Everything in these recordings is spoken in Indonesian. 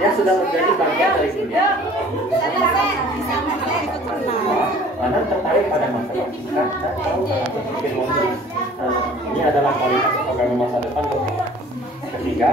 Ya sudah menjadi bagian dari dunia. Anda tertarik pada masa depan? Anda tahu atau pikir ini adalah kualitas program masa depan. Ketiga,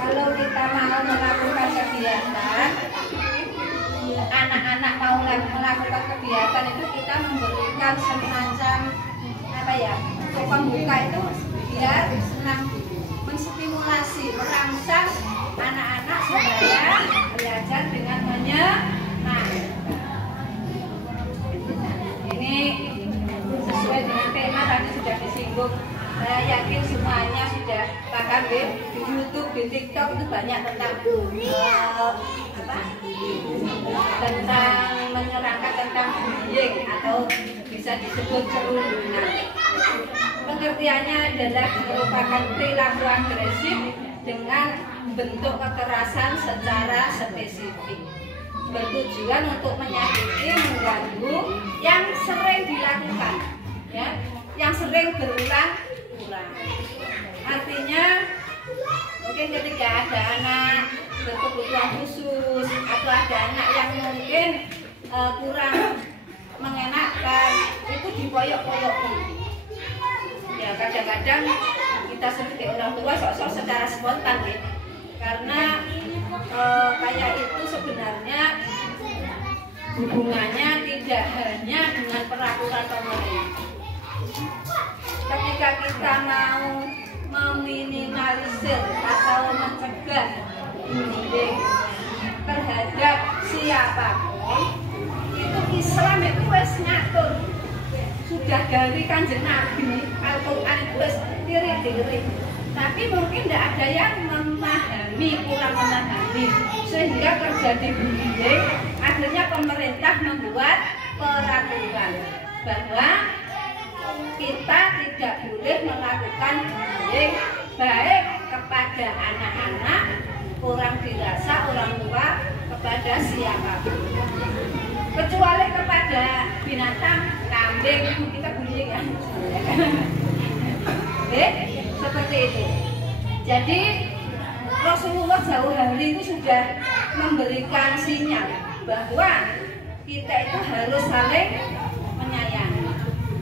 kalau kita mau melakukan kegiatan, anak-anak mau melakukan kegiatan itu kita memberikan semacam apa ya, pembuka itu biar senang menstimulasi, merangsang anak-anak supaya belajar dengan menyenangkan. Ini sesuai dengan tema tadi sudah disinggung Saya yakin semuanya sudah paham ya, di YouTube, di TikTok itu banyak tentang tentang menyerangkan tentang bullying atau bisa disebut perundungan. Pengertiannya adalah merupakan perilaku agresif dengan bentuk kekerasan secara spesifik, bertujuan untuk menyakiti, mengganggu, yang sering dilakukan, ya, yang sering berulang-ulang. Artinya mungkin ketika ada anak berkebutuhan khusus atau ada anak yang mungkin kurang mengenakan, itu dipoyok-poyoki. Ya kadang-kadang kita sebagai orang tua sok-sok secara spontan ya, karena kayak itu sebenarnya hubungannya tidak hanya dengan peraturan pemerintah. Ketika kita mau meminimalisir atau mencegah bullying terhadap siapapun, itu Islam itu wes ngatur, sudah dari Kanjeng Nabi, Al-Quran itu wes diri-diri. Tapi mungkin tidak ada yang memahami, kurang memahami, sehingga terjadi bullying. Akhirnya pemerintah membuat peraturan bahwa kita tidak boleh melakukan bullying baik kepada anak-anak, orang dewasa, orang tua, kepada siapapun, kecuali kepada binatang, kambing, kita bullying ya. Oke, seperti itu. Jadi Rasulullah jauh hari itu sudah memberikan sinyal bahwa kita itu harus saling menyayangi,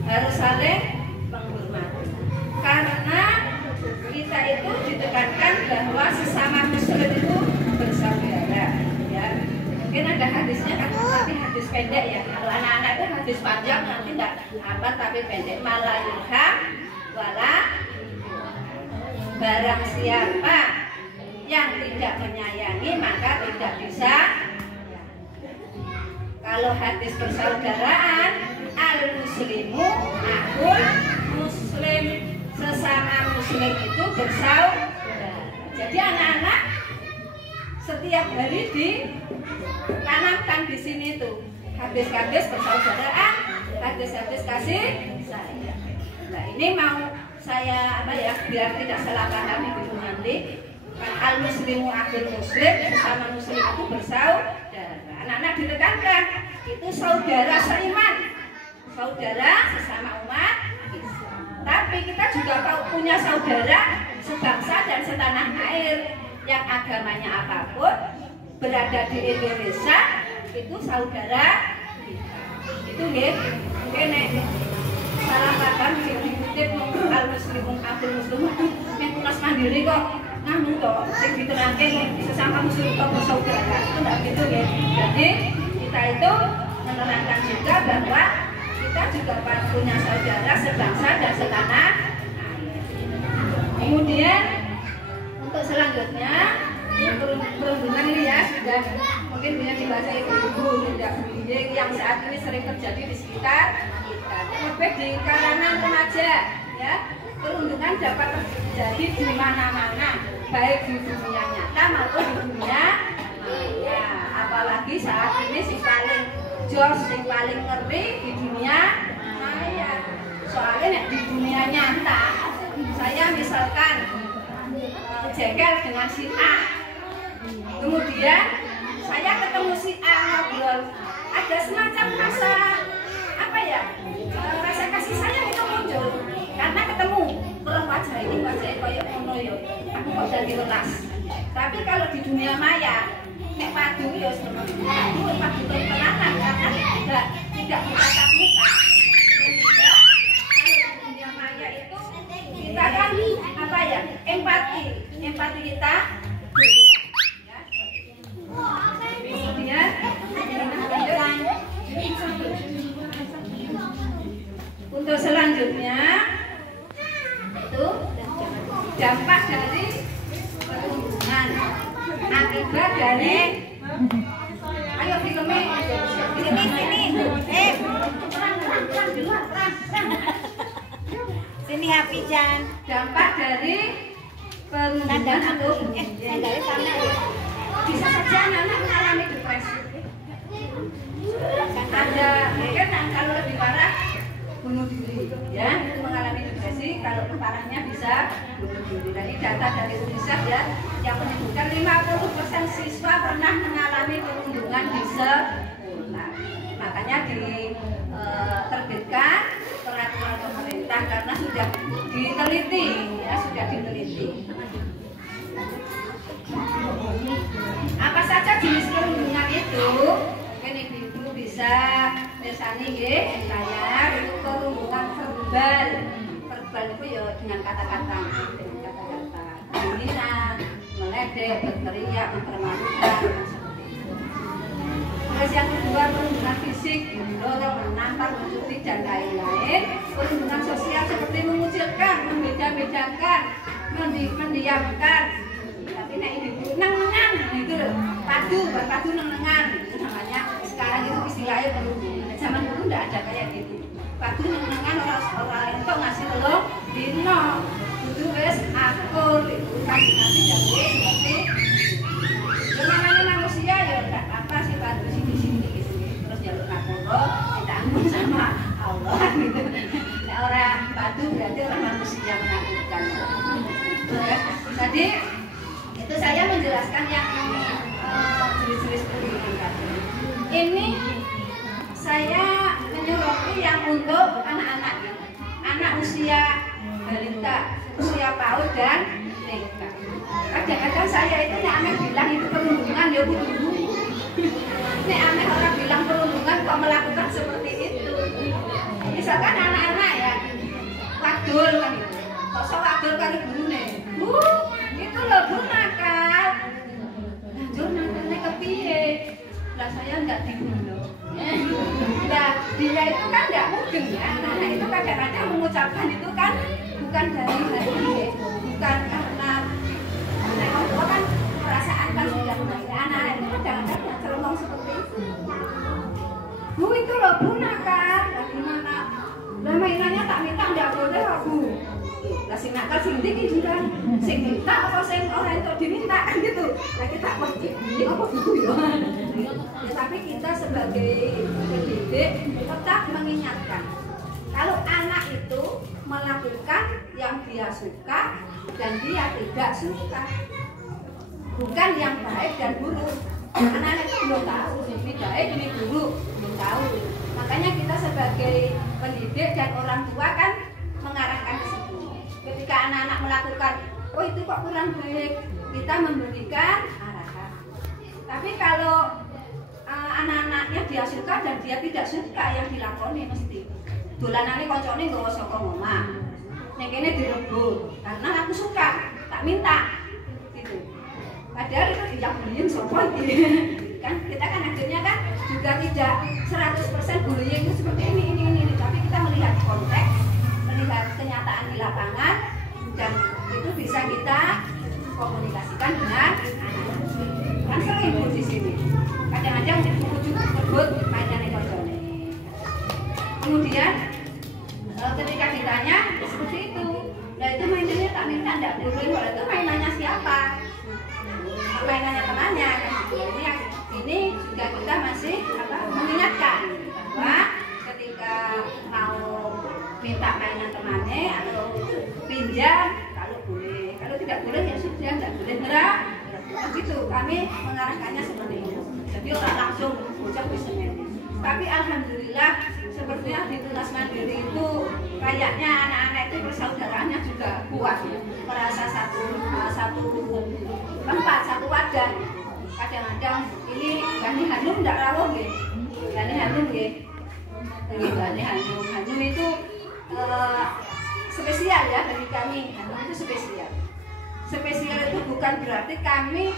harus saling menghormati, karena kita itu ditekankan bahwa sesama muslim itu bersaudara, ya. Mungkin ada hadisnya, tapi hadis pendek ya. Kalau anak-anak itu hadis panjang nanti tidak apa, tapi pendek. Malah yurham wala, barang siapa yang tidak menyayangi maka tidak bisa. Kalau hadis persaudaraan, al-muslimu akhul muslim, sesama muslim itu bersaudara. Jadi anak-anak setiap hari ditanamkan di sini tuh hadis-hadis persaudaraan, hadis-hadis kasih sayang. Nah ini mau saya apa ya, biar tidak salah paham gitu nanti. Al-muslimu akhul muslim, sesama muslim itu bersaudara. Anak-anak ditekankan itu saudara seiman, saudara sesama umat Islam. Tapi kita juga punya saudara sebangsa dan setanah air yang agamanya apapun, berada di Indonesia, itu saudara kita. Itu ya, mungkin salah paham dikutip al-muslimun akhul muslim, yang tunas mandiri kok nganu kok, yang diterangkan sesama muslim kok bersaudara, itu enggak gitu ya. Jadi kita itu menerangkan juga bahwa kita juga punya saudara sebangsa dan setanah air. Kemudian untuk selanjutnya perundungan ini ya sudah mungkin bisa dibaca ibu-ibu, tidak bullying yang saat ini sering terjadi di sekitar kita, lebih di kalangan remaja ya. Perundungan dapat terjadi di mana-mana, baik di dunia nyata maupun di dunia maya. Apalagi saat ini si paling jos, si paling ngeri di dunia maya. Soalnya di dunia nyata, saya misalkan jengkel dengan si A, kemudian saya ketemu si A ngobrol, ada semacam rasa apa ya, rasa kasih sayang itu muncul karena ketemu wajah ini wajah koyok ngono yo, aku kok jadi welas. Tapi kalau di dunia maya nek padu yo padu tenanan karena tidak bertatap muka. Sehingga kalau di dunia maya itu kita kan apa ya, empati kita ya. Kemudian untuk selanjutnya itu dampak dari perundungan, akibat dari ayo filmnya sini terang Sini Hafijan. Dampak dari perundungan atau bisa saja anak mengalami depresi. Ada mungkin kalau lebih parah bunuh diri, ya itu mengalami depresi. Kalau parahnya bisa bunuh diri. Dari data dari UNICEF ya, yang menyebutkan 50% siswa pernah mengalami perundungan di sekolah. Makanya diterbitkan peraturan pemerintah karena sudah diteliti, ya sudah diteliti. Apa saja jenis perundungan itu? Mungkin ibu bisa mirsani nggih, saya itu perundungan verbal. Verbal itu ya dengan kata-kata, penghinaan, meledek, berteriak, mempermalukan, seperti itu. Terus yang kedua perundungan fisik, mendorong, menampar, mencuri dan lain-lain. Perundungan sosial seperti mengucilkan, membeda-bedakan, mendiamkan. Tapi nek ibu neng-nengan itu padu neng-nengan itu namanya. Sekarang itu istilahnya perundungan. Zaman dulu enggak ada kayak gitu. Padu neng-nengan orang itu ngasih telur dino. Itu wis akur itu kan nanti jadi seperti itu. Namanya manusia ya enggak apa sih padu sini-sini gitu. Terus jalur ngapura kita ampun sama Allah gitu. Nek orang padu berarti orang manusia menakutkan. Jadi itu saya menjelaskan yang jenis-jenis perundungan. Ini saya menyoroti yang untuk anak-anak, anak usia balita, usia PAUD dan TK. Kadang-kadang saya itu nek ame bilang itu perundungan ya kudu. Nek ame orang bilang perundungan kok melakukan seperti itu. Misalkan anak-anak ya wadul kan itu. Kok wadul karo gurune. Itu loh Bu nakal. Lanjut nakalnya kepiye? Lah saya enggak dibunuh. Nah dia itu kan enggak mudeng ya. Anak-anak itu kadang-kadang mengucapkan itu kan bukan dari hati, bukan karena Allah kan perasaan kan sudah mulai. Anak-anak itu kadang-kadang ya celomong seperti itu. Bu itu loh Bu nakal. Lah gimana? Lah mainannya tak minta enggak boleh Bu. Lah sing nakal sing ndi iki juga sing minta apa sing ora entuk diminta kan gitu. Lah kita kok iki apa gitu ya. Ya tapi kita sebagai pendidik tetap mengingatkan kalau anak itu melakukan yang dia suka dan dia tidak suka. Bukan yang baik dan buruk. Anak-anak itu belum tahu ini baik ini buruk, belum tahu. Makanya kita sebagai pendidik dan orang tua kan mengarahkan ke situ. Ketika anak-anak melakukan, oh itu kok kurang baik, kita memberikan arahan. Tapi kalau anak-anaknya dia suka dan dia tidak suka yang dilakoni mesti. Dolanane koncone nggawa saka omah. Nek kene direbut karena aku suka, tak minta. Gitu. Padahal itu yang bullying sapa iki. Kan kita kan akhirnya kan juga tidak 100% bullying itu seperti ini, tapi kita melihat konteks, melihat kenyataan di lapangan dan itu bisa kita komunikasikan dengan anak. Kan sering Bu di sini. Kadang-kadang dibujuk kebut mainan koncone. Kemudian ketika ditanya seperti itu, ya itu mainannya tak minta enggak boleh, kalau itu mainannya siapa? Mainannya temannya kan ini juga kita masih mengingatkan bahwa ketika mau minta mainan temannya atau pinjam kalau boleh, kalau tidak boleh ya sudah tidak boleh gerak. Begitu kami mengarahkannya seperti itu. Jadi orang langsung ucap bismillah. Tapi alhamdulillah sepertinya di Tunas Mandiri itu kayaknya anak-anak itu persaudaraannya juga kuat ya. Merasa satu tempat, satu wadah. Kadang-kadang ini Gani Hanum tidak rawuh nggih. Gani Hanum nggih. Gani Hanum itu spesial ya bagi kami. Hanum itu spesial. Spesial itu bukan berarti kami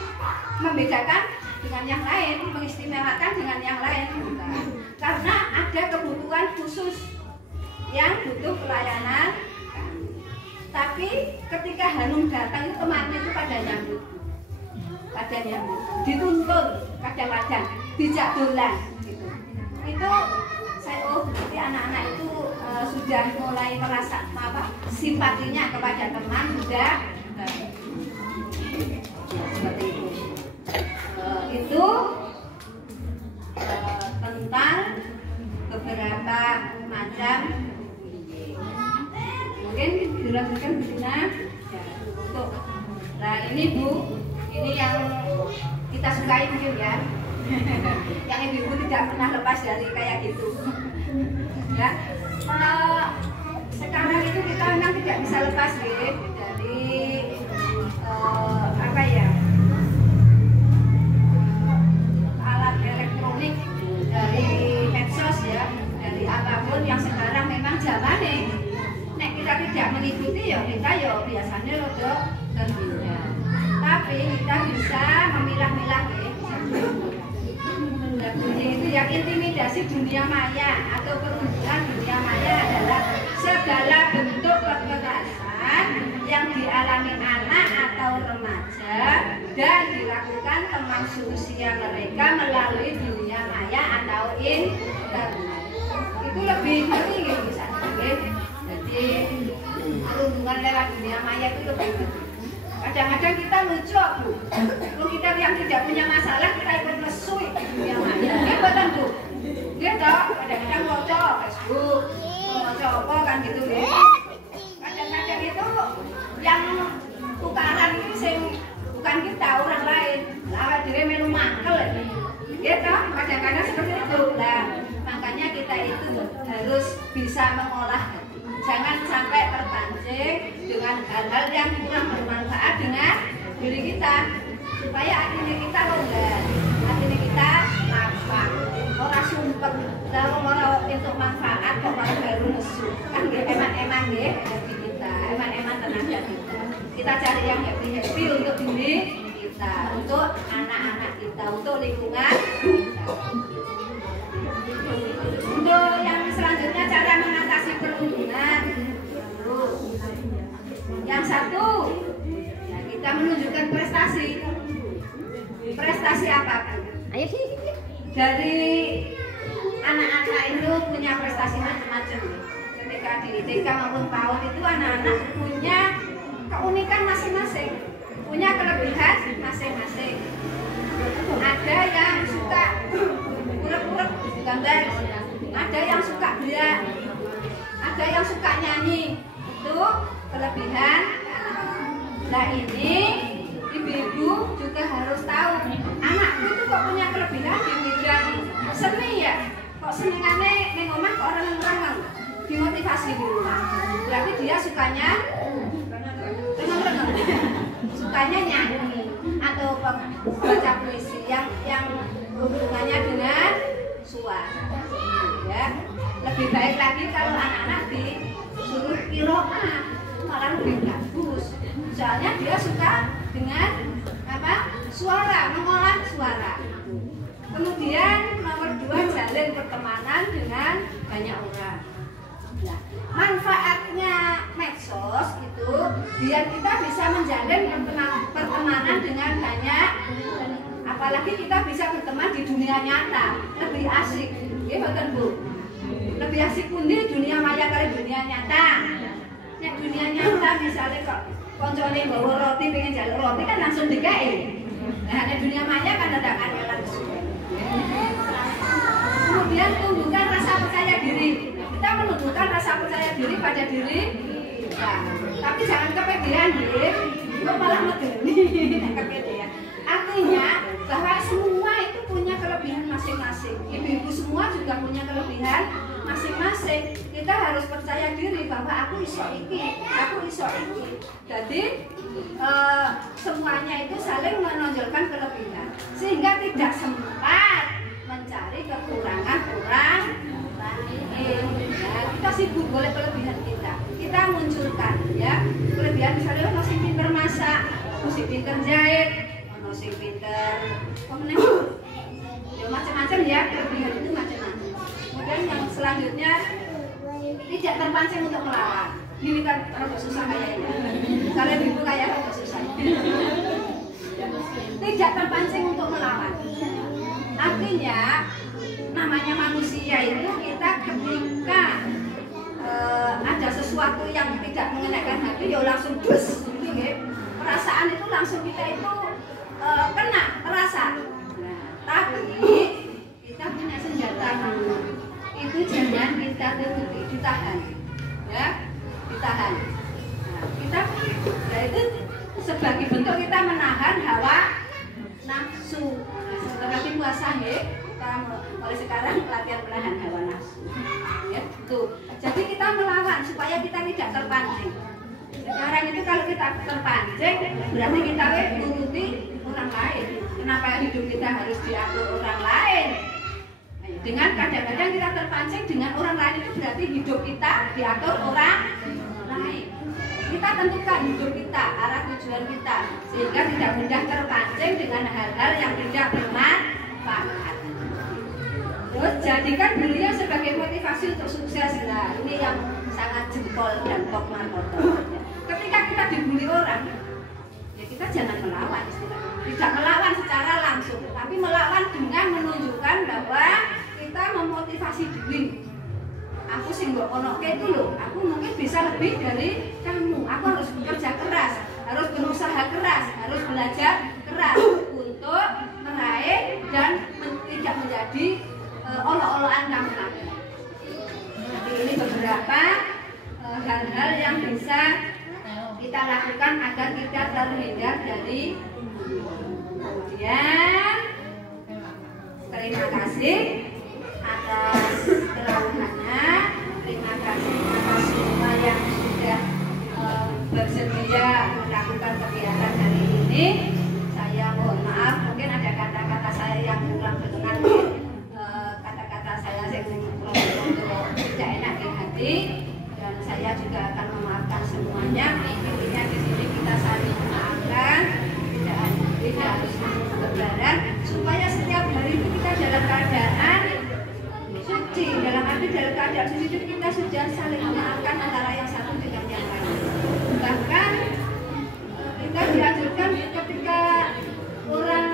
membedakan dengan yang lain, mengistimewakan dengan yang lain. Karena ada kebutuhan khusus yang butuh pelayanan. Tapi ketika Hanum datang itu temannya itu pada nyambut, dituntun kadang-kadang, dijak dolan gitu. Itu saya berarti anak-anak itu sudah mulai merasa simpatinya kepada teman sudah seperti itu. Itu tentang beberapa macam mungkin dilanjutkan Bu Dina ya, untuk nah ini Bu, ini yang kita sukai mungkin ya yang ibu tidak pernah lepas dari kayak gitu ya. Sekarang itu kita memang tidak bisa lepas ya dari apa ya, alat elektronik, dari medsos ya, dari apapun yang sekarang memang zamannya. Nek kita tidak mengikuti ya kita ya biasanya rodok tentunya. Tapi kita bisa memilah-milah ya. Itu yang intimidasi dunia maya atau perundungan dunia maya adalah segala bentuk kekerasan yang dialami anak atau remaja dan dilakukan teman seusia mereka melalui dunia maya atau internet. Itu lebih ngerti gitu misalnya. Jadi perundungan lewat dunia maya itu lebih ngerti. Kadang-kadang kita lucu Bu. Kalau kita yang tidak punya masalah kita ikut lesu di dunia maya. Ini betul Bu. Dia tahu kadang-kadang foto Facebook, foto apa kan gitu ya. Kadang-kadang itu yang tukaran itu sing bukan kita, orang lain. Awak dhewe melu mangkel. Dia tahu kadang-kadang seperti itu. Nah, makanya kita itu harus bisa mengolah. Jangan sampai terpancing dengan hal-hal yang kurang bermanfaat dengan diri kita, supaya hati kita longgar, hati kita lapang, orang sumpah, lalu orang untuk manfaat kok baru nesu, kan eman-eman ya hati kita, eman-eman tenaga kita. Kita cari yang happy untuk diri kita, untuk anak-anak kita, untuk lingkungan kita. Untuk yang selanjutnya cara mengatasi perundungan. Yang satu, ya kita menunjukkan prestasi. Prestasi apa kan? Ayo sih. Dari anak-anak itu punya prestasi macam-macam. Ketika di TK maupun PAUD itu anak-anak punya keunikan masing-masing, punya kelebihan masing-masing. Ada yang suka urep-urep gambar, ada yang suka gerak, ada yang suka nyanyi. Itu kelebihan. Nah ini ibu-ibu juga harus tahu anakku itu kok punya kelebihan di bidang seni ya, kok senengannya ning omah kok reneng-reneng, dimotivasi di rumah. Berarti dia sukanya reneng-reneng, sukanya nyanyi atau baca puisi yang hubungannya dengan suara ya. Lebih baik lagi kalau anak-anak disuruh qiraah, malah lebih bagus. Soalnya dia suka dengan apa? Suara, mengolah suara. Kemudian nomor 2, jalin pertemanan dengan banyak orang. Nah, manfaatnya medsos itu biar kita bisa menjalin pertemanan dengan banyak, apalagi kita bisa berteman di dunia nyata, lebih asik. Ya betul Bu. Lebih asik pun di dunia maya kali dunia nyata. Nek dunia nyata misalnya kok koncone bawa roti pengen jalur roti kan langsung dikai. Nah, nek dunia maya kan ada kangelan. Kemudian tumbuhkan rasa percaya diri. Kita menumbuhkan rasa percaya diri pada diri kita. Tapi jangan kepedean deh. Kok malah medeni. Kepedean. Artinya bahwa semua itu punya kelebihan masing-masing. Ibu-ibu semua juga punya kelebihan masing-masing. Kita harus percaya diri bahwa aku iso iki, aku iso iki. Jadi semuanya itu saling menonjolkan kelebihan sehingga tidak sempat mencari kekurangan orang lain. Nah, kita sibuk oleh kelebihan kita. Kita munculkan ya kelebihan, misalnya masih pinter masak, masih pinter jahit, masih pinter ya macam-macam ya, kelebihan itu macam-macam. Kemudian yang selanjutnya tidak terpancing untuk melawan. Ini kan agak susah kayaknya. Kalau ibu kayak agak susah. Tidak terpancing untuk melawan. Artinya namanya manusia itu kita ketika sesuatu yang tidak mengenakan hati ya langsung dus gitu ya. Perasaan itu langsung kita itu kena terasa. Nah, tapi kita punya senjata itu jangan kita tutupi, ditahan ya, ditahan. Nah, kita ya itu sebagai bentuk kita menahan hawa nafsu. Setelah puasa ya, kita mulai sekarang latihan menahan hawa nafsu ya, tuh. Jadi kita melawan supaya kita tidak terpancing. Sekarang itu kalau kita terpancing berarti kita menuruti orang lain. Kenapa hidup kita harus diatur orang lain? Dengan kadang-kadang kita terpancing dengan orang lain itu berarti hidup kita diatur orang lain. Kita tentukan hidup kita, arah tujuan kita, sehingga tidak mudah terpancing dengan hal-hal yang tidak bermanfaat. Terus jadikan beliau sebagai motivasi untuk sukses. Nah, ini yang sangat jempol dan top markoto. Ketika kita dibully orang, ya kita jangan melawan istilahnya. Tidak melawan secara langsung, tapi melawan dengan menunjukkan bahwa kita memotivasi diri. Aku sih nggak ono kayak itu loh. Aku mungkin bisa lebih dari kamu. Aku harus bekerja keras, harus berusaha keras, harus belajar keras untuk meraih dan tidak menjadi olok-olokan kamu lagi. Jadi ini beberapa hal-hal yang bisa kita lakukan agar kita terhindar dari. Kemudian terima kasih atas kerawatannya, terima kasih atas semua yang sudah bersedia melakukan kegiatan hari ini. Saya mohon maaf, mungkin ada kata-kata saya yang kurang berkenan, kata-kata saya yang tidak enak di hati, dan saya juga akan memaafkan semuanya. Intinya di sini kita saling memaafkan, tidak harus berlebaran, supaya setiap hari itu kita dalam keadaan suci, dalam arti dalam keadaan suci itu kita sudah saling memaafkan antara yang satu dengan yang lain. Bahkan kita dianjurkan ketika orang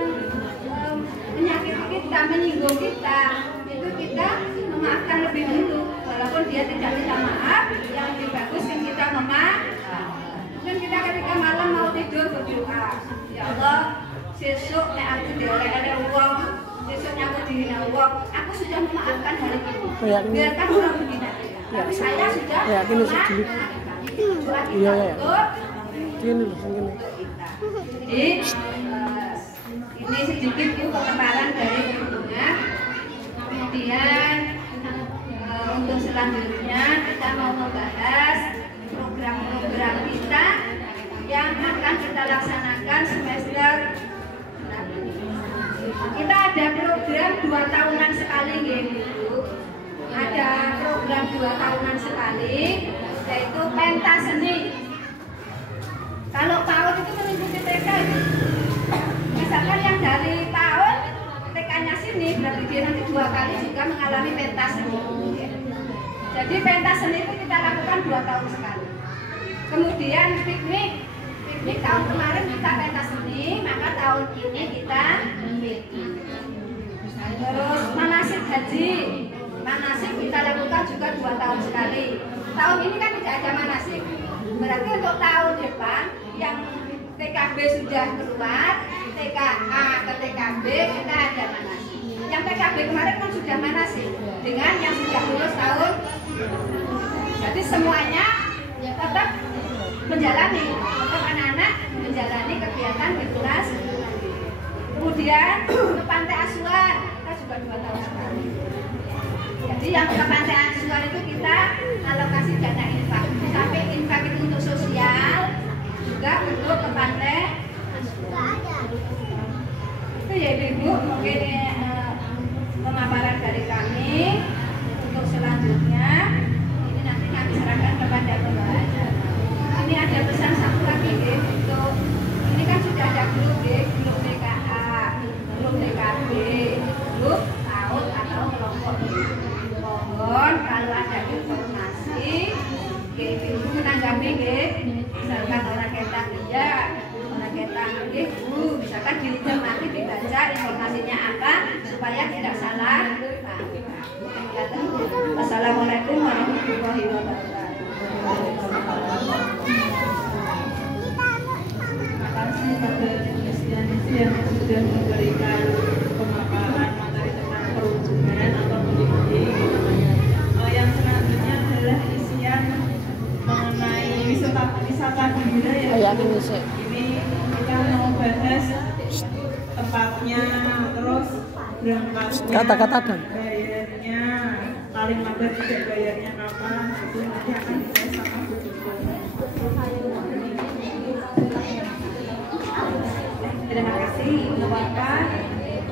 menyakiti kita, menyinggung kita, itu kita memaafkan lebih dulu. Walaupun dia tidak minta maaf, yang lebih bagus kan kita memaafkan. Dan kita ketika malam mau tidur berdoa, ya Allah, sesuk nek aku dioleh-oleh wong, sesuknya aku dihina wong, aku sudah memaafkan hari ini. Biarkan orang menghina kita. Tapi saya sudah memaafkan. Doa kita untuk jadi ini sedikit pengenalan dari hubungan. Kemudian untuk selanjutnya kita mau membahas program-program kita yang akan kita laksanakan semester nanti. Kita ada program 2 tahunan sekali gitu. Ada program 2 tahunan sekali, yaitu pentas seni. Kalau PAUD itu mengikuti TK, misalkan yang dari PAUD TK-nya sini berarti dia nanti 2 kali juga mengalami pentas seni. Jadi pentas seni itu kita lakukan 2 tahun sekali. Kemudian piknik tahun kemarin kita pentas seni, maka tahun ini kita piknik. Terus manasik haji, manasik kita lakukan juga 2 tahun sekali. Tahun ini kan tidak ada manasik, berarti untuk tahun depan yang TKB sudah keluar, TKA ke TKB kita ada manasik. Yang TKB kemarin kan sudah manasik dengan yang sudah lulus tahun. Jadi semuanya tetap menjalani, untuk anak-anak menjalani kegiatan di kelas. Kemudian ke pantai asuhan kita juga 2 tahun sekali. Jadi yang ke pantai asuhan itu kita alokasi dana infak. Sampai infak itu untuk sosial, juga untuk ke pantai asuhan. Itu ya Ibu, mungkin pemaparan dari kami. Untuk selanjutnya ini nanti kami serahkan kepada pembahasan. Ini ada pesan satu lagi untuk ini kan sudah ada grup grup DKA, grup DKB, grup PAUD atau kelompok. Mohon kalau ada informasi, ibu menanggapi misalkan orang kita iya, orang kita Bu, misalkan dicermati dibaca informasinya apa supaya tidak salah. Assalamualaikum warahmatullahi wabarakatuh. Makasih pada Inisiasi yang sudah memberikan pemaparan materi tentang perhubungan atau mudik-mudik gitu. Yang selanjutnya adalah isian mengenai wisata budaya. Ini kita mau bahas tempatnya, terus berangkatnya, kata-kata dong, bayarnya, paling lambat juga bayarnya kapan, itu nanti akan dibahas sama Bu Joko. Terima kasih Ibu Bapak.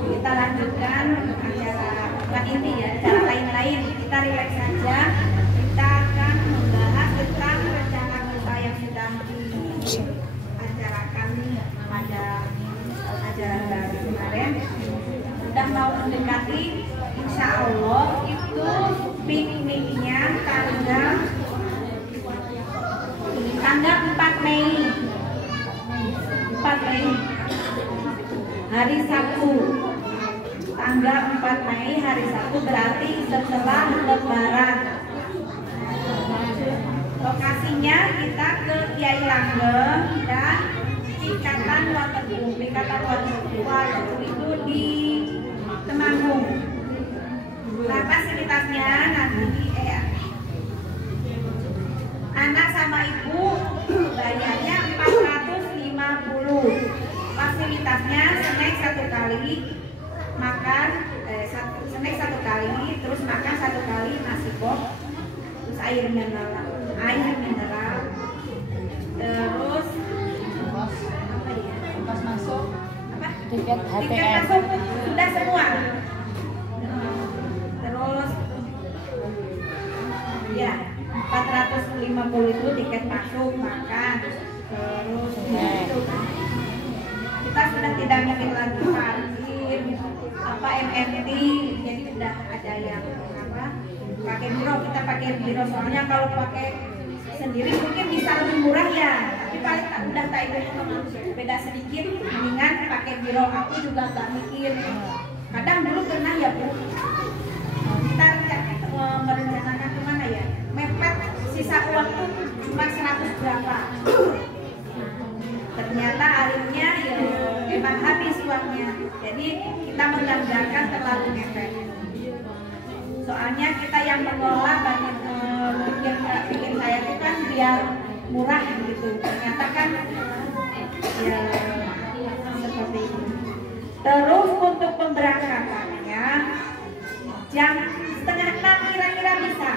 Kita lanjutkan acara bukan ini ya, acara lain-lain. Kita rileks saja. Kita akan membahas tentang rencana kita yang sudah diacarakan pada acara baru kemarin. Sudah mau mendekati, insya Allah itu pikniknya tanggal 4 Mei. 4 Mei hari Sabtu, tanggal 4 Mei hari Sabtu, berarti setelah Lebaran. Lokasinya kita ke Kiai Langgeng dan Ikatan Waterboom. Ikatan Waterboom itu di Temanggung. Nah, fasilitasnya nanti anak sama ibu bayarnya 450. Fasilitasnya snack 1 kali, makan snack 1 kali, terus makan 1 kali, nasi box, terus air mineral, terus apa ya? Pas masuk apa? Tiket masuk sudah semua. Terus ya 450 itu tiket masuk, makan, terus itu. Kita sudah tidak mikir lagi parkir, apa MMT, jadi udah ada yang apa pakai biro, kita pakai biro, soalnya kalau pakai sendiri mungkin bisa lebih murah ya, tapi paling udah tak hitung beda sedikit, mendingan pakai biro. Aku juga nggak mikir, kadang dulu pernah ya Bu, kita merencanakan kemana ya, mepet sisa uang tuh cuma 100 berapa. Ternyata akhirnya ya memang habis uangnya, jadi kita menganggarkan terlalu mepet. Soalnya kita yang mengelola banyak pikir saya itu kan biar murah gitu, ternyata kan ya seperti itu. Terus untuk pemberangkatannya jam 5:30 kira-kira bisa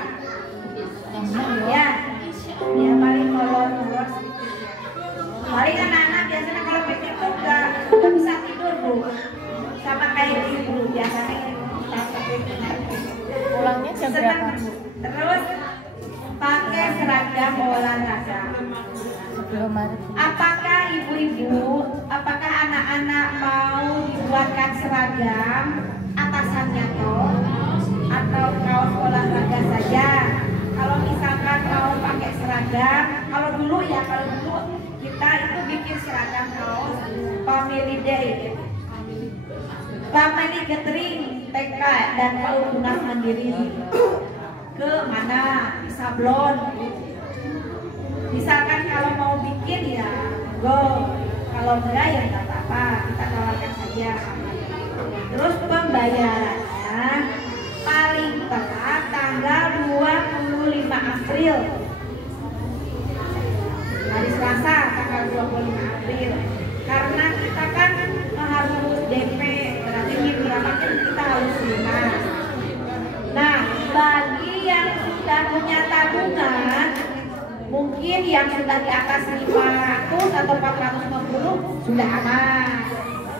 ya, ya paling molor sedikit. Paling anak-anak biasanya kalau piknik tuh nggak bisa tidur Bu, sama kayak ibu biasanya pulangnya jam berapa? Terus pakai seragam olahraga. Apakah ibu-ibu, apakah anak-anak mau dibuatkan seragam atasannya toh atau kaos olahraga saja? Kalau misalkan mau pakai seragam, kalau dulu kita itu bikin seragam kaos family day gitu. Family gathering TK dan PAUD Tunas Mandiri ke mana di Sablon. Misalkan kalau mau bikin ya go, kalau enggak ya nggak apa-apa, kita tawarkan saja. Terus pembayarannya paling telat tanggal 25 April, hari Selasa tanggal 25 April, karena kita kan harus DP, berarti berapa kita harus lunas. Nah, bagi yang sudah punya tabungan, mungkin yang sudah di atas 500 atau 450 sudah aman.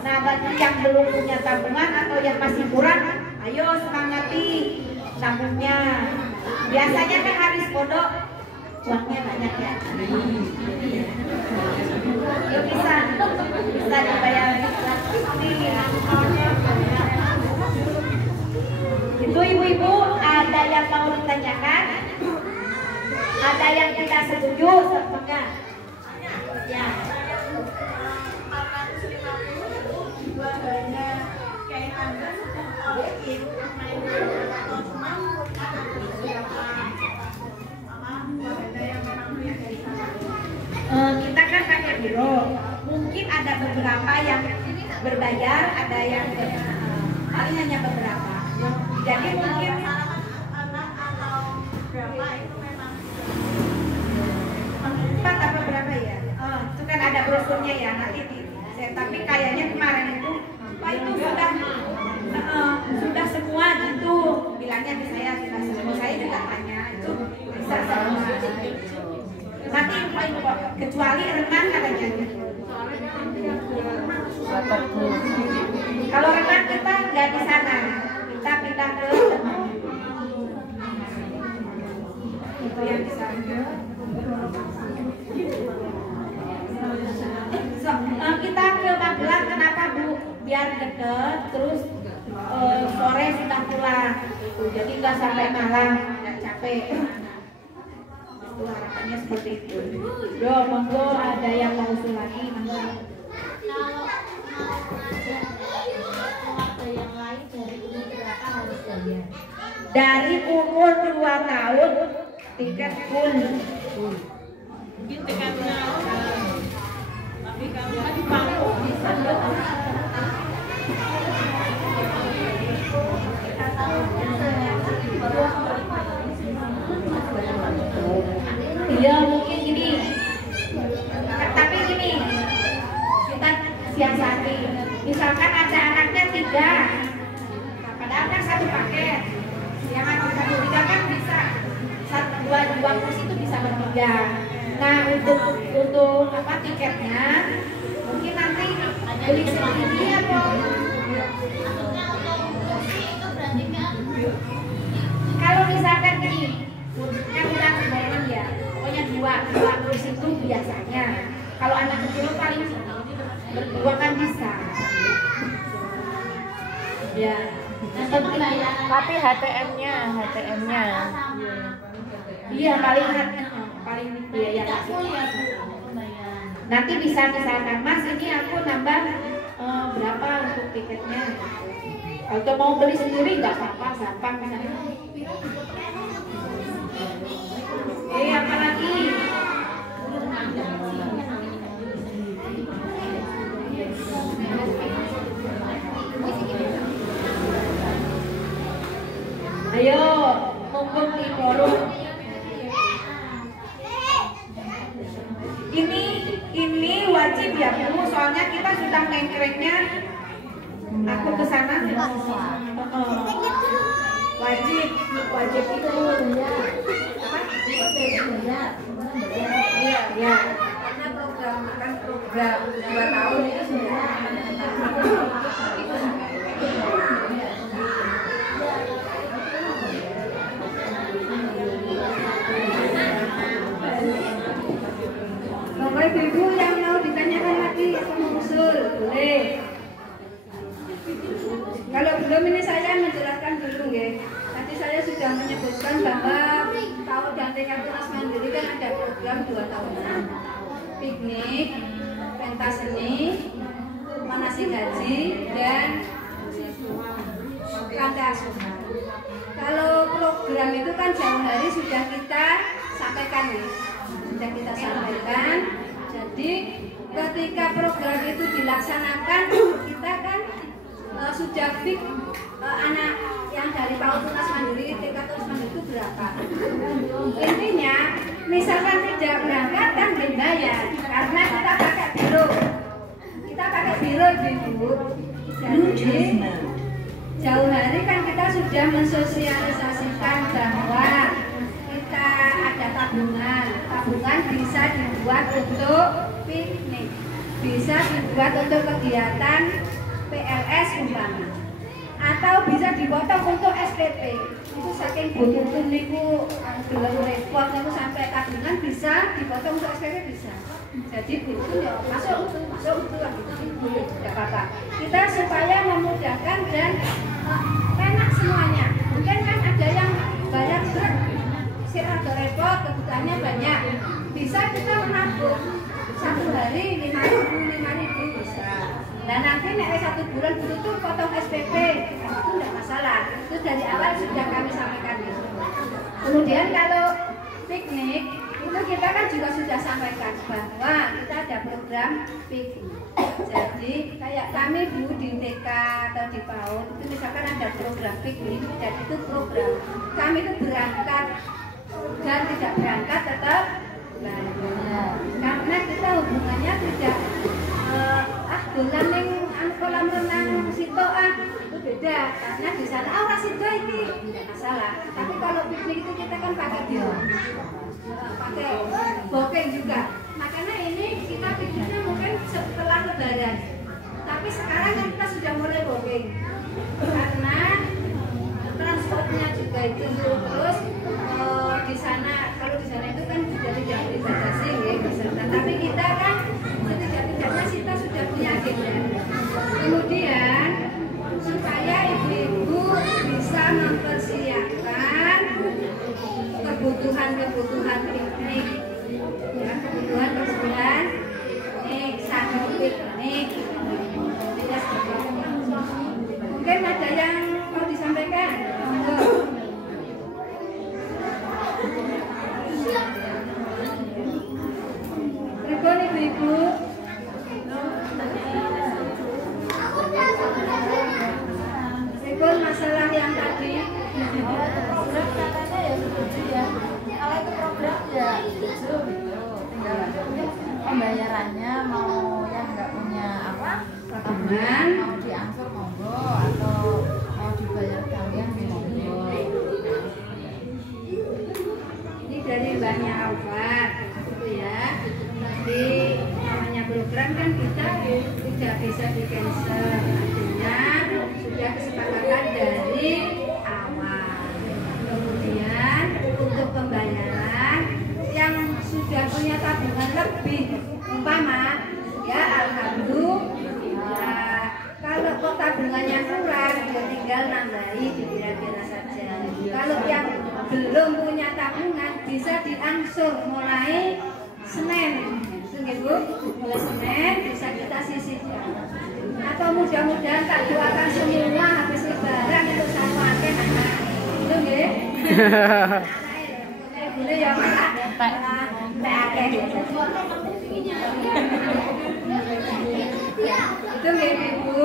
Nah, bagi yang belum punya tabungan atau yang masih kurang, ayo semangati tabungnya. Biasanya kan habis pondok uangnya banyak ya. Yuk bisa dibayar itu. Ibu-ibu ada yang mau ditanyakan? Ada yang tidak setuju semuanya? Ya. Ada yang beberapa yang berbayar, ada yang paling hanya beberapa. Jadi mungkin empat apa berapa ya? Itu kan ada brosurnya ya nanti. Tapi kayaknya kemarin itu, Pak itu sudah semua gitu. Bilangnya di saya sudah semua. Saya juga tanya itu bisa semua. Nanti Pak itu kecuali renang katanya. Kalau renang kita nggak di sana, kita pindah ke itu yang di sana. Kita ke Magelang kenapa Bu? Biar deket, terus sore sudah pulang, gitu. Jadi nggak sampai malam, nggak capek. Itu harapannya seperti itu. Yo, monggo ada yang mau usul lagi, monggo. Dari umur 2 tahun tiket full. Mungkin tiketnya tapi kalau di Palu bisa Iya mungkin gini, tapi gini kita siasati. Misalkan ada anaknya 3, padahal kan 1 paket. Yang anak 1 kan bisa 2 kursi itu bisa bertiga. Nah untuk apa tiketnya mungkin nanti beli sendiri atau kalau misalkan gini kan kita kebanyakan ya pokoknya 2 kursi itu biasanya. Kalau anak kecil paling berdua kan bisa ya. Tapi HTM-nya Iya paling biaya. Nanti bisa misalkan Mas ini aku nambah berapa untuk tiketnya. Atau mau beli sendiri nggak apa-apa, gampang misalnya. Apa lagi? Ayo, mumpung di forum. Ini wajib ya Bu, soalnya kita sudah nengkreknya. Aku ke sana. Wajib itu. Apa? Iya. Karena program 2 tahun itu sudah. Bapak Ibu yang mau ditanyakan lagi sama usul, boleh. Kalau belum ini saya menjelaskan dulu ya. Tadi saya sudah menyebutkan bahwa PAUD dan TK Tunas Mandiri kan ada program 2 tahunan. Piknik, pentas seni, manasi gaji, dan kandas. Kalau program itu kan jauh hari sudah kita sampaikan ya. Jadi ketika program itu dilaksanakan kita kan sudah fix anak yang dari PAUD Tunas Mandiri, TK Tunas Mandiri itu berapa. Intinya misalkan tidak berangkat kan dibayar karena kita pakai biro Ibu. Jadi jauh hari kan kita sudah mensosialisasikan bahwa kita ada tabungan bisa dibuat untuk piknik, bisa dibuat untuk kegiatan PLS umpama, atau bisa dipotong untuk SPP. Itu saking butuh niku belum repot niku sampai tabungan bisa dipotong untuk SPP bisa. Jadi itu ya masuk tidak apa-apa. Kita supaya memudahkan dan enak semuanya. Mungkin kan ada yang banyak agak repot, kebutuhannya banyak. Bisa kita menabung 1 hari 5.000 bisa. Dan nanti nek 1 bulan butuh potong SPP, itu tidak masalah. Itu dari awal sudah kami sampaikan itu. Kemudian kalau piknik itu itu kita kan juga sudah sampaikan bahwa kita ada program PIK. Jadi kayak kami Bu di TK atau di PAUD itu misalkan ada program PIK, dan itu program kami itu berangkat dan tidak berangkat tetap bayar. Karena kita hubungannya tidak dolan ning kolam renang situ itu beda, karena di sana orang situ ini tidak masalah. Tapi kalau piknik itu kita kan pakai pakai bokeng juga. Makanya ini kita pikirnya mungkin setelah Lebaran. Tapi sekarang kan kita sudah mulai bokeng karena transportnya juga itu terus di sana. Kalau di sana itu kan sudah tidak dibatasi ya peserta. Tapi kita kan setidak-tidaknya kita sudah punya agenda. Kemudian supaya ibu-ibu bisa mempersiapkan kebutuhan piknik, ya, kebutuhan piknik, satu piknik. Mungkin ada yang mau disampaikan? Ribon ibu-ibu. Ribon masalah yang tadi. Katanya ya setuju ya. Kalau itu program ya setuju gitu. Tinggal pembayarannya mau yang nggak punya apa tabungan mau diangsur monggo atau mau dibayar kalian monggo. Ini dari Mbaknya Alfat, gitu ya. Tadi namanya program kan kita tidak bisa di cancel, artinya sudah kesepakatan dari awal. Kemudian untuk pembayaran yang sudah punya tabungan lebih, umpama ya alhamdulillah. Kalau kok tabungannya kurang, ya tinggal nambahi dikira-kira saja. Kalau yang belum punya tabungan bisa diangsur mulai Senin, Bu. Mulai Senin bisa kita sisihkan. Atau mudah-mudahan tak doakan semua habis Lebaran itu sama aja anak. Itu nggih. Boleh ya Pak. Itu nggih Ibu.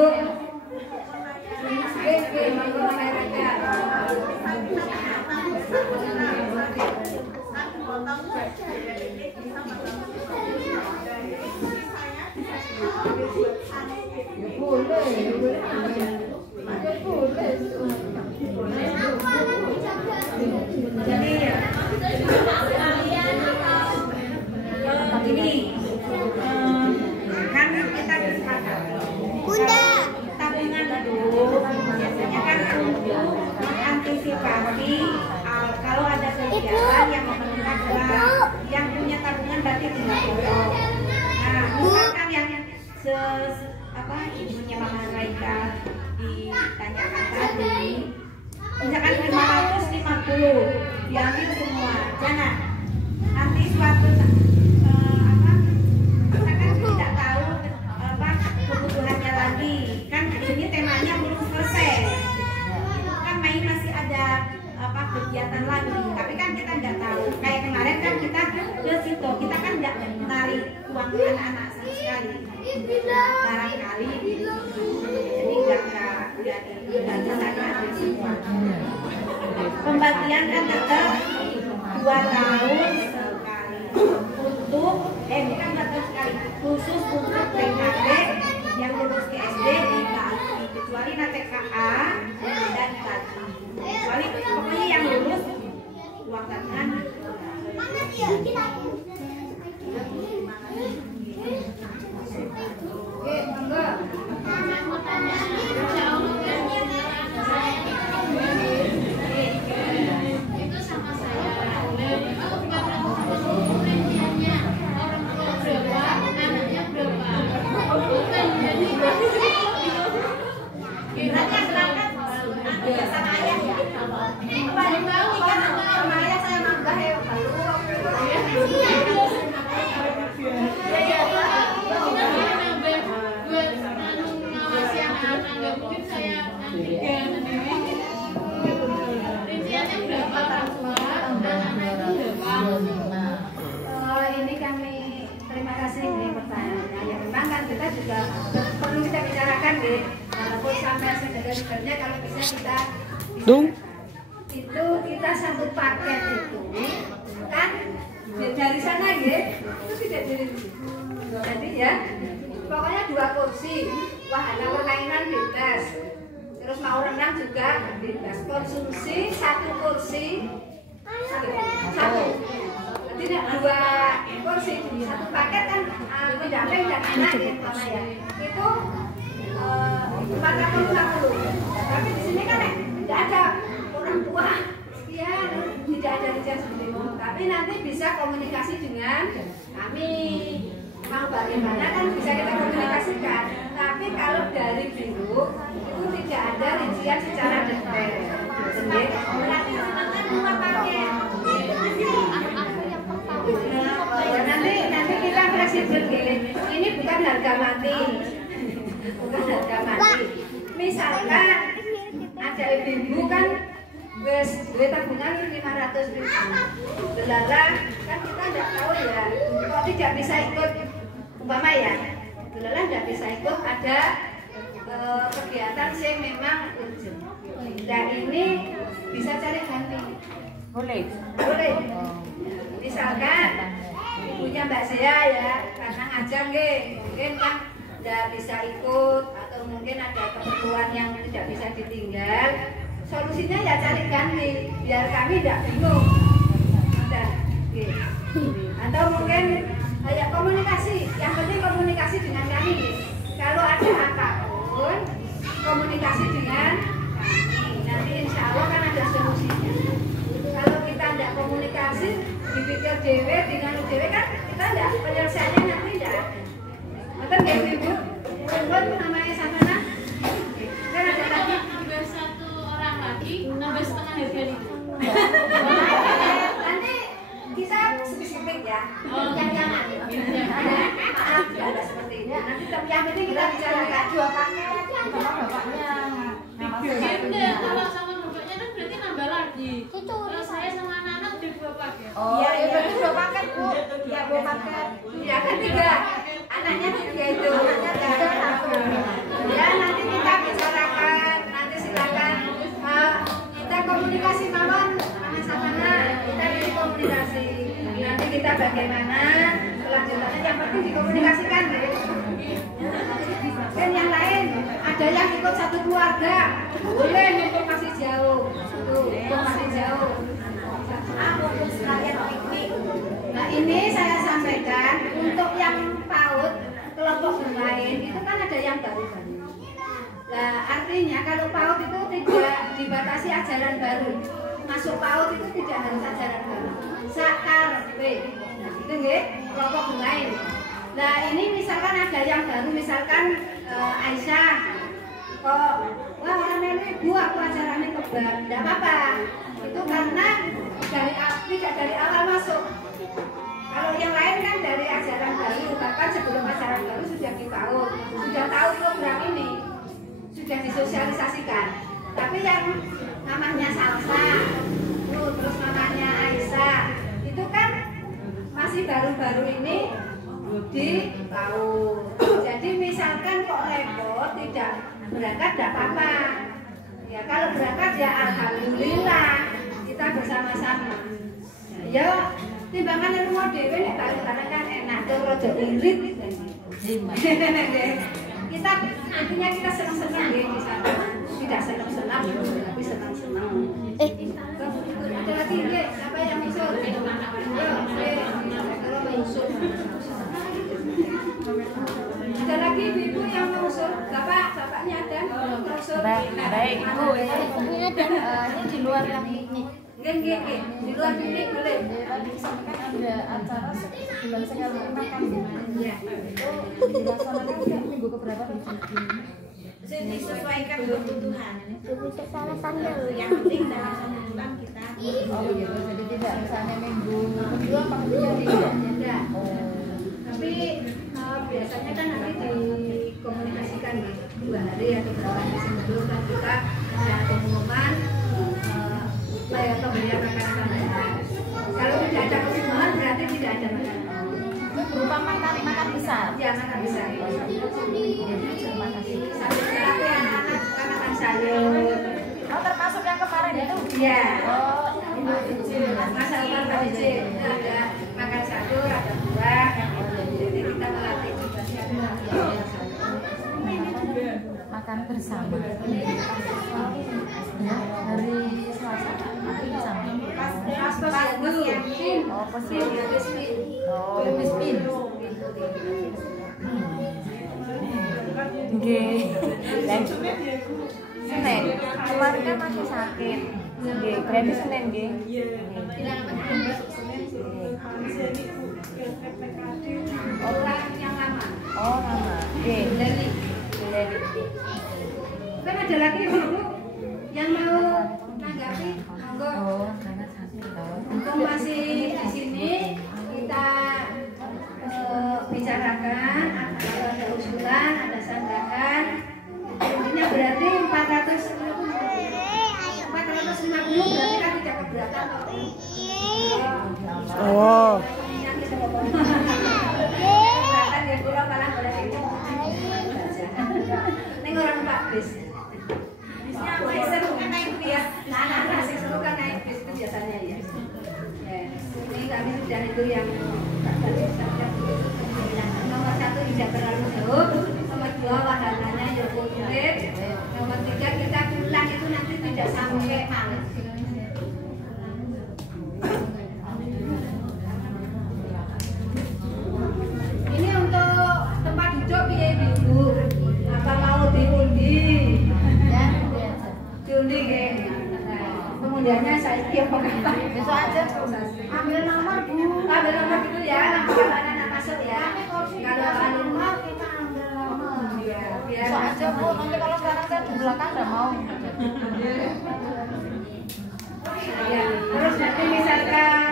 Jadi ya begini, kan kita kesepakatan tabungan itu biasanya kan mengantisipasi kalau ada kegiatan yang memerlukan uang, yang punya tabungan berarti tinggal potong. Nah, misalkan yang ibunya Mama Raika ditanyakan tadi, misalkan 550 diambil semua, jangan nanti suatu misalkan tidak tahu kebutuhannya lagi, kan ini temanya belum selesai, itu kan masih ada kegiatan lagi, tapi kan kita nggak tahu. Kayak kemarin kan kita ke situ, kita kan nggak menarik uang anak-anak sama sekali, barangkali jadi nggak ada semua. Pembagian kan tetap 2 tahun sekali untuk bukan 2 tahun sekali, khusus untuk TKD yang lulus ke SD dibagi, kecuali TKA dan tadi, kecuali pokoknya yang lulus uang tabungan. Sama ayah saya nambah ya. deh. Walaupun sampai sebenarnya kalau bisa kita itu kita satu paket itu kan dari sana ya itu tidak dari jadi ya pokoknya 2 kursi wahana permainan bebas terus mau renang juga bebas konsumsi 1 kursi satu jadi 2 kursi 1 paket kan pendamping dan anak ya mama ya itu 450 tapi di sini kan tidak ada orang tua ya tidak ada rincian seperti itu tapi nanti bisa komunikasi dengan kami mau bagaimana kan bisa kita komunikasikan tapi kalau dari biru itu tidak ada rincian secara detail nanti kita fleksibel ini bukan harga mati misalkan ada ibu kan duit tabungan 500.000 delala kan kita tidak tahu ya kok tidak bisa ikut umpama ya delala tidak bisa ikut ada kegiatan yang memang urgent dan ini bisa cari ganti boleh misalkan ibunya Mbak Zia ya karena ngajar mungkin kan tidak bisa ikut atau mungkin ada keperluan yang tidak bisa ditinggal solusinya ya cari ganti biar kami tidak bingung atau mungkin kayak komunikasi yang penting komunikasi dengan kami kalau ada apapun komunikasi dengan kami nanti insya Allah kan ada solusinya kalau kita tidak komunikasi dipikir dewe dengan dewe kan kita tidak penyelesaiannya nanti tidak ada betul nggak ibu? Perempuan namanya Samana kan ada lagi nambah setengah harga itu. Nanti kita spesifik ya. Jangan. Maaf, tidak ada seperti itu. Nanti yang penting kita bicarakan 2 paket aja sama bapaknya. Kalau sama bapaknya kan berarti nambah lagi. Kalau saya sama anak-anak udah 2 paket. Oh iya, berarti 2 paket bu. Iya 2 paket. Ya kan 3. Anaknya 3 itu. Ya nanti kita bicarakan. Nanti silakan. Kita komunikasi mawon sama kita ini komunikasi nanti kita bagaimana selanjutnya yang penting dikomunikasikan dan yang lain ada yang ikut satu keluarga boleh untuk masih jauh untuk masih jauh nah ini saya sampaikan untuk yang PAUD kelompok lain itu kan ada yang baru-baru. Nah, artinya kalau PAUD itu tidak dibatasi ajaran baru. Masuk PAUD itu tidak harus ajaran baru. SAKRP. Nah, itu nggih, kelompok lain. Nah, ini misalkan ada yang baru misalkan Aisyah. Kok wah orang melu ibu aku ajarannya kebal. Enggak apa-apa. Itu karena tidak dari awal masuk. Kalau yang lain kan dari ajaran baru, bahkan sebelum ajaran baru sudah di PAUD, sudah tahu program ini. Sudah disosialisasikan, tapi yang namanya Salsa, terus namanya Aisyah, itu kan masih baru-baru ini di PAUD. Jadi misalkan kok repot tidak berangkat tidak apa-apa. Ya kalau berangkat ya alhamdulillah kita bersama-sama. Ya timbangan rumah dewe nek karena kan enak tuh rojo irit. Kita artinya kita senang-senang ya di sana tidak senang-senang tapi senang-senang ada lagi ya siapa yang usul ada lagi ibu yang mau usul bapaknya ada usul baik ibu ini ada ini di luar yang ini di luar ini boleh ada acara bulan sekali makan ya itu dilaksanakan minggu keberapa disesuaikan kebutuhan untuk salah sandal yang penting dalam 1 bulan kita gitu jadi tidak misalnya minggu kedua apa ketiga tidak tapi biasanya kan nanti dikomunikasikan 2 hari atau berapa hari sebelum kan kita ada pengumuman pemberian makanan tambahan. Kalau tidak ada pengumuman berarti tidak ada makanan. berupa makan besar. Ya, makan besar. Terima kasih. Tapi anak-anak suka makan sayur. Oh, termasuk yang kemarin itu? Iya. Oh, Masa Umar Pak Dj ada makan sayur, ada buah. Jadi kita melatih juga sih makan bersama. Ya, hari Selasa makan bersama. Oh, posisi. Oh, Bispin. Nggih. Senin. Kemarin kan masih sakit. Nggih, berarti Senin nggih. orang yang lama. Oh, lama. Nggih. Dari kan ada lagi Bu yang mau nanggapi, monggo. Oh, karena sakit. Untung masih di sini kita bicarakan, ada usulan, ada sanggahan. Intinya berarti 450 berarti kan tidak keberatan kok. Oh. Keberatan ya kula malah boleh itu. Ning orang Pak Bis. Bisnya seru kan naik bis ya. Nah, asik seru kan naik bis itu biasanya ya. Ya, ini kami sudah itu yang nomor 1 tidak terlalu jauh, nomor 2 wahananya ya kulit, nomor 3 kita pulang itu nanti tidak sampai malam. Ini untuk tempat duduk ya Ibu, apa mau diundi? Ya, biasa. Diundi ke. Kemudiannya saya tiap apa? Besok aja. Ambil nomor Bu. Ambil nomor dulu ya, nanti kalau anak masuk ya. Kalau nomor kita ambil nomor. Iya, biar Besok aja Bu, nanti kalau sekarang saya di belakang nggak mau. ya. Terus nanti misalkan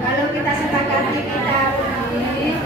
kalau kita sepakati kita undi,